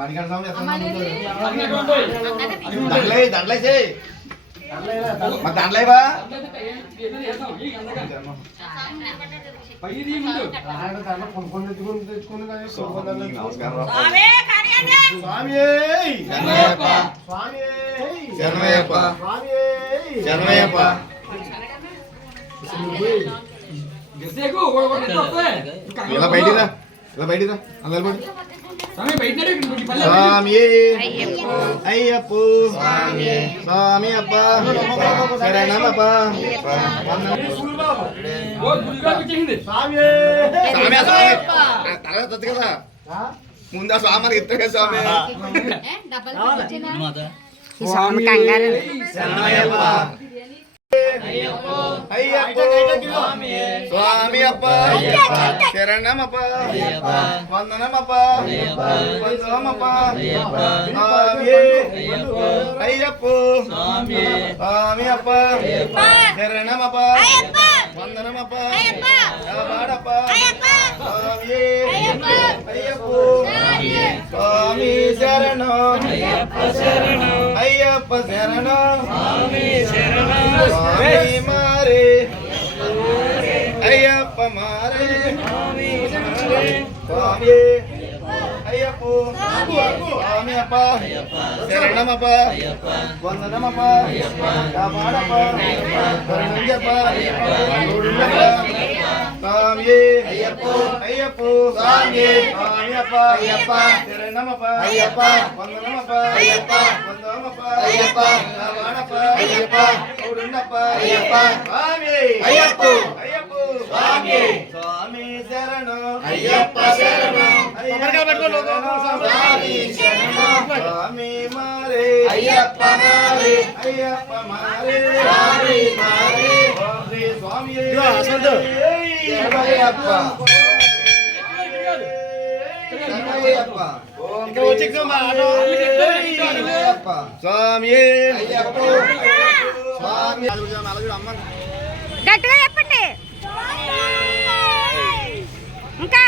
మణికంఠ స్వామి దండలే దండలేసే మరి దండలేవా ఇలా బయటిరా ఇలా బయటిరా అందరు పడి స్వామి అయ్యప్ప స్వామి అప్ప శరణమప్ప తల తత్తు కదా ముందు ఆ స్వామి ఇస్తా కదా స్వామి స్వామి అప్ప శరణమప్ప వందనమప్ప వందనమప్ప స్వామి అయ్యప్ప స్వామి అప్ప శరణమప్ప వందనమప్ప వాడప్ప స్వామి అయ్యప్ప స్వామి శరణం అయ్యప్ప శరణం స్వామి మారే అయ్యప్ప మారే స్వామి అయ్యప్ప స్వామి అప్ప శరణమప్ప వందనమప్ప కాపాడప్ప కరుణించప్ప స్వామి అయ్యప్ప అయ్యప్ప స్వామి స్వామి అప్ప అయ్యప్ప శరణమప్ప అయ్యప్ప వందనమప్ప అయ్యప్ప వందనమప్ప అయ్యప్ప కాపాడప్ప అయ్యప్ప కరుణించప్ప అయ్యప్ప స్వామి అయ్యప్ప అయ్యప్ప స్వామి స్వామి శరణం అయ్యప్ప శరణం స్వామి మారే అయ్యప్ప మారే అయ్యప్ప మారే స్వామి మారే స్వామి శరణయ్యప్ప శరణయ్యప్ప స్వామి అయ్యప్ప స్వామి అమ్మ గట్టిగా చెప్పండి ఇంకా